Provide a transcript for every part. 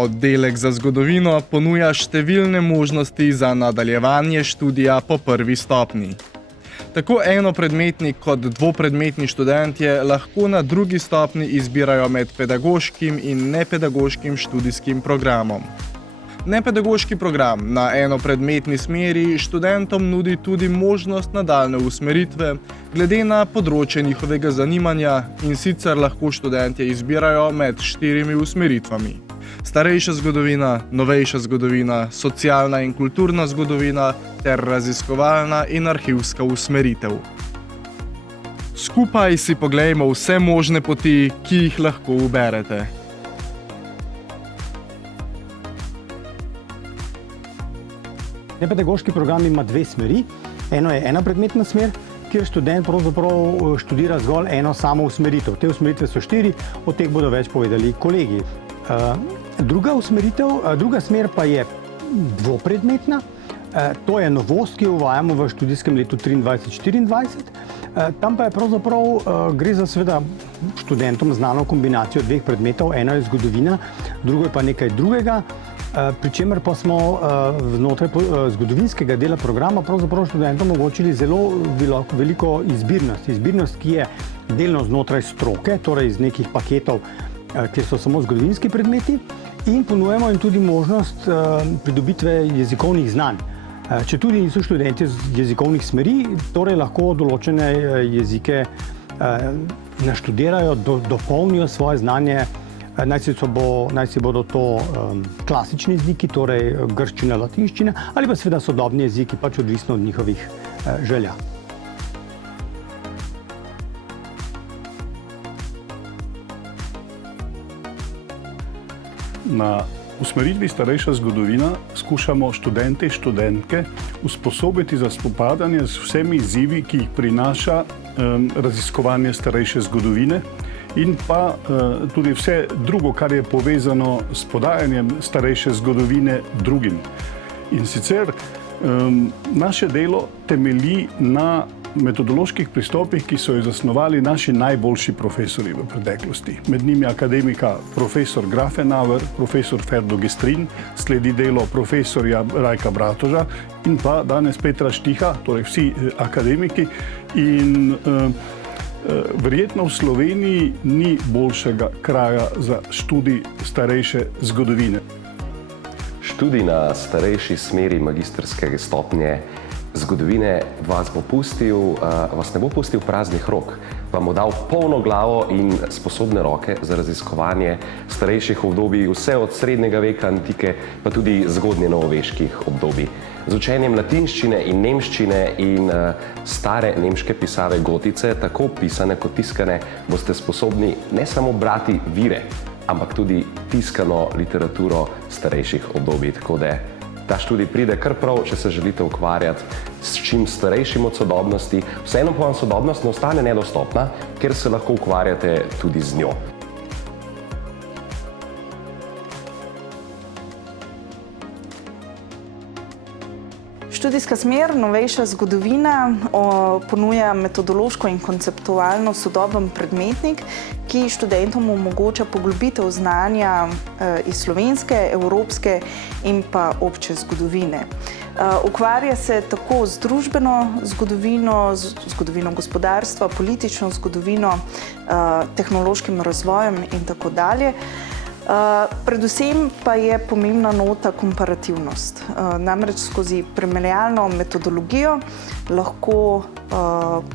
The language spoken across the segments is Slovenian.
Oddelek za zgodovino ponuja številne možnosti za nadaljevanje študija po prvi stopnji. Tako enopredmetni kot dvopredmetni študentje lahko na drugi stopnji izbirajo med pedagoškim in nepedagoškim študijskim programom. Nepedagoški program na enopredmetni smeri študentom nudi tudi možnost nadaljne usmeritve glede na področje njihovega zanimanja, in sicer lahko študentje izbirajo med 4 usmeritvami: starejša zgodovina, novejša zgodovina, socialna in kulturna zgodovina ter raziskovalna in arhivska usmeritev. Skupaj si poglejmo vse možne poti, ki jih lahko uberete. Nepedagoški program ima 2 smeri. Eno je enopredmetna smer, kjer študent pravzaprav študira zgolj eno samo usmeritev. Te usmeritve so 4, o teh bodo več povedali kolegi. Druga smer pa je dvopredmetna. To je novost, ki jo uvajamo v študijskem letu 23-24. Tam pa je pravzaprav gre za seveda študentom znano kombinacijo 2 predmetov. Eno je zgodovina, drugo je pa nekaj drugega. Pri čemer pa smo znotraj zgodovinskega dela programa pravzaprav študentom omogočili zelo veliko izbirnost. Izbirnost, ki je delno znotraj stroke, torej iz nekih paketov, kjer so samo zgodovinski predmeti, in ponujemo jim tudi možnost pridobitve jezikovnih znanj. Če tudi niso študenti z jezikovnih smeri, torej lahko določene jezike naštudirajo, dopolnijo svoje znanje. Naj si bodo to klasični jeziki, torej grščina, latinščina, ali pa seveda sodobni jeziki, pač odvisno od njihovih želja. Na usmeritvi starejša zgodovina skušamo študente in študentke usposobiti za spopadanje z vsemi izzivi, ki jih prinaša raziskovanje starejše zgodovine, in pa tudi vse drugo, kar je povezano s podajanjem starejše zgodovine drugim. In sicer naše delo temelji na metodoloških pristopih, ki so jo zasnovali naši najboljši profesori v preteklosti. Med njimi akademika profesor Grafenauer, profesor Ferdo Gestrin, sledi delo profesorja Rajka Bratoža in pa danes Petra Štiha, torej vsi akademiki. In verjetno v Sloveniji ni boljšega kraja za študij starejše zgodovine. Študij na starejši smeri magistrske stopnje zgodovine vas ne bo pustil praznih rok, vam bo dal polno glavo in sposobne roke za raziskovanje starejših obdobij, vse od srednjega veka antike, pa tudi zgodnje novoveških obdobij. Z učenjem latinščine in nemščine in stare nemške pisave gotice, tako pisane kot tiskane, boste sposobni ne samo brati vire, ampak tudi tiskano literaturo starejših obdobij. Tako da ta študij pride kar prav, če se želite ukvarjati s čim starejšim od sodobnosti. Vseeno pa vam sodobnost ne ostane nedostopna, ker se lahko ukvarjate tudi z njo. Študijska smer novejša zgodovina ponuja metodološko in konceptualno sodoben predmetnik, ki študentom omogoča poglobitev znanja iz slovenske, evropske in pa obče zgodovine. Ukvarja se tako z družbeno zgodovino, zgodovino gospodarstva, politično zgodovino, tehnološkim razvojem in tako dalje. Predvsem pa je pomembna nota komparativnost. Namreč skozi primerjalno metodologijo lahko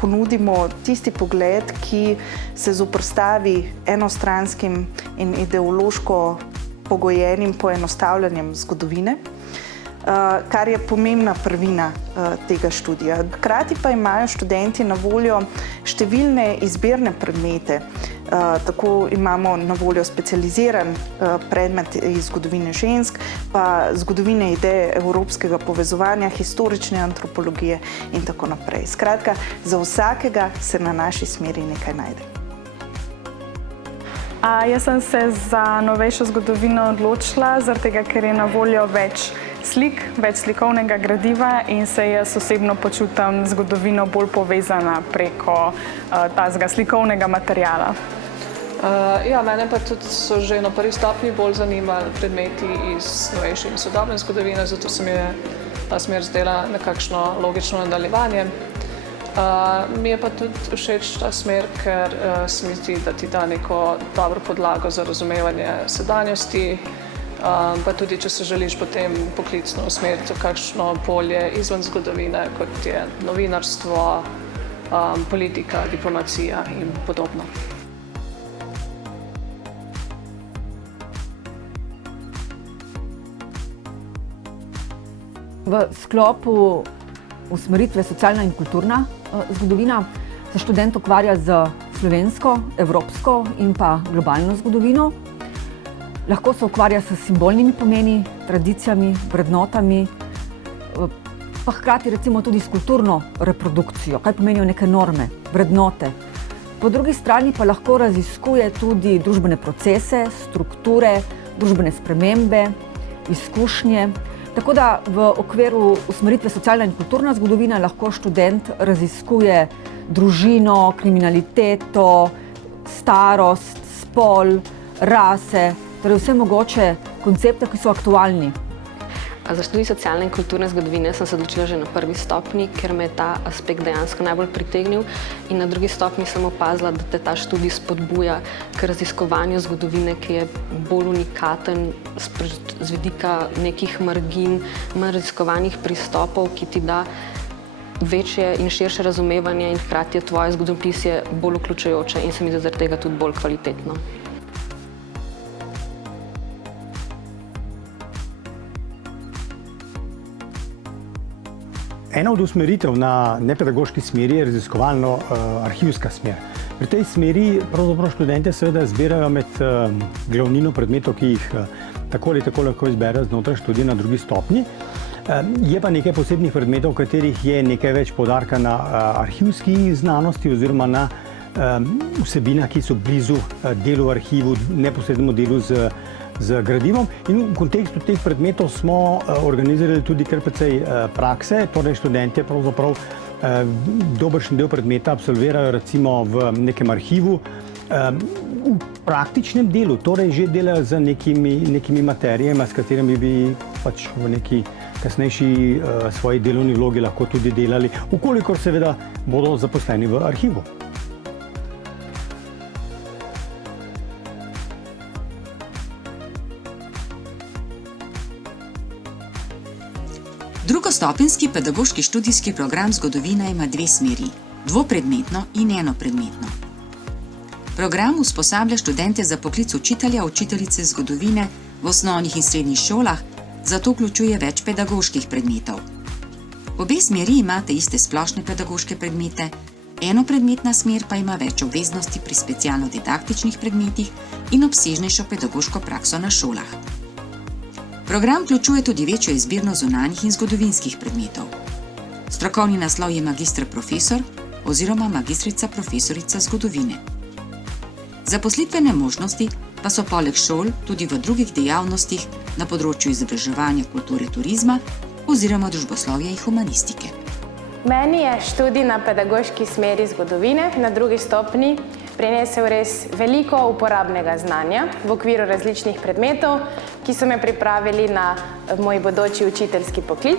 ponudimo tisti pogled, ki se zoperstavi enostranskim in ideološko pogojenim poenostavljanjem zgodovine, kar je pomembna prvina tega študija. Hkrati pa imajo študenti na voljo številne izbirne predmete. Tako imamo na voljo specializiran predmet iz zgodovine žensk, pa zgodovine ideje evropskega povezovanja, historične antropologije in tako naprej. Skratka, za vsakega se na naši smeri nekaj najde. Jaz sem se za novejšo zgodovino odločila, zaradi tega, ker je na voljo več slik, več slikovnega gradiva in se jaz osebno počutim zgodovino bolj povezana preko tazga slikovnega materiala. Ja, mene pa tudi so že na prvi stopnji bolj zanimali predmeti iz novejše in sodobne zgodovine, zato se mi je ta smer zdela nekakšno logično nadaljevanje. Mi je pa tudi všeč ta smer, ker se mi zdi, da ti da neko dobro podlago za razumevanje sedanjosti, pa tudi, če se želiš potem poklicno usmeriti v kakšno polje izven zgodovine, kot je novinarstvo, politika, diplomacija in podobno. V sklopu usmeritve socialna in kulturna zgodovina se študent ukvarja z slovensko, evropsko in pa globalno zgodovino. Lahko se ukvarja s simbolnimi pomeni, tradicijami, vrednotami, pa hkrati recimo tudi s kulturno reprodukcijo, kaj pomenijo neke norme, vrednote. Po drugi strani pa lahko raziskuje tudi družbene procese, strukture, družbene spremembe, izkušnje. Tako da v okviru usmeritve socialna in kulturna zgodovina lahko študent raziskuje družino, kriminaliteto, starost, spol, rase, torej vse mogoče koncepte, ki so aktualni. Za študij socialne in kulturne zgodovine sem se odločila že na prvi stopnji, ker me je ta aspekt dejansko najbolj pritegnil, in na drugi stopnji sem opazila, da te ta študij spodbuja k raziskovanju zgodovine, ki je bolj unikaten z vidika nekih margin, manj raziskovanih pristopov, ki ti da večje in širše razumevanje in hkrati je tvoje zgodovinopisje bolj vključujoče in se mi zdi zaradi tega tudi bolj kvalitetno. Ena od usmeritev na nepedagoški smeri je raziskovalno-arhivska smer. Pri tej smeri pravzaprav študente seveda zbirajo med glavnino predmetov, ki jih tako ali tako lahko izberejo znotraj študija na drugi stopnji. Je pa nekaj posebnih predmetov, v katerih je nekaj več poudarka na arhivski znanosti oziroma na vsebinah, ki so blizu delu v arhivu, neposrednemu delu z gradivom. In v kontekstu teh predmetov smo organizirali tudi kar precej prakse, torej študentje pravzaprav dobršen del predmeta absolvirajo recimo v nekem arhivu, v praktičnem delu, torej že delajo z nekimi materijami, s katerimi bi pač v neki kasnejši svoji delovni vlogi lahko tudi delali, ukolikor seveda bodo zaposleni v arhivu. Drugostopenjski pedagoški študijski program zgodovina ima dve smeri, dvopredmetno in enopredmetno. Program usposablja študente za poklic učitelja, učiteljice zgodovine v osnovnih in srednjih šolah, zato vključuje več pedagoških predmetov. Obe smeri imate iste splošne pedagoške predmete, enopredmetna smer pa ima več obveznosti pri specialno-didaktičnih predmetih in obsežnejšo pedagoško prakso na šolah. Program vključuje tudi večjo izbirnost zunanjih in zgodovinskih predmetov. Strokovni naslov je magister profesor oziroma magistrica profesorica zgodovine. Zaposlitvene možnosti pa so poleg šol tudi v drugih dejavnostih na področju izobraževanja, kulture, turizma oziroma družboslovja in humanistike. Meni je študij na pedagoški smeri zgodovine na drugi stopnji prinesel res veliko uporabnega znanja v okviru različnih predmetov, ki so me pripravili na moj bodoči učiteljski poklic.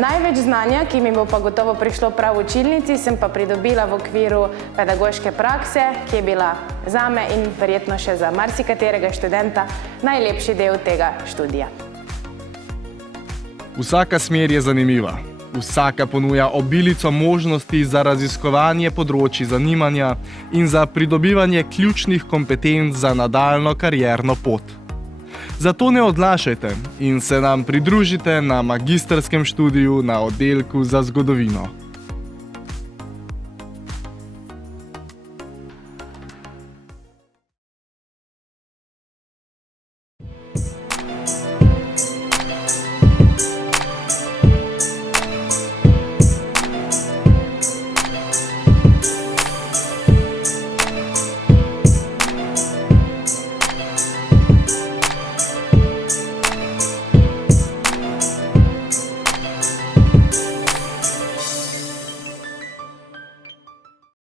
Največ znanja, ki mi bo pa gotovo prišlo prav v učilnici, sem pa pridobila v okviru pedagoške prakse, ki je bila zame in verjetno še za marsikaterega študenta najlepši del tega študija. Vsaka smer je zanimiva. Vsaka ponuja obilico možnosti za raziskovanje področij zanimanja in za pridobivanje ključnih kompetenc za nadaljnjo karierno pot. Zato ne odlašajte in se nam pridružite na magistrskem študiju na oddelku za zgodovino.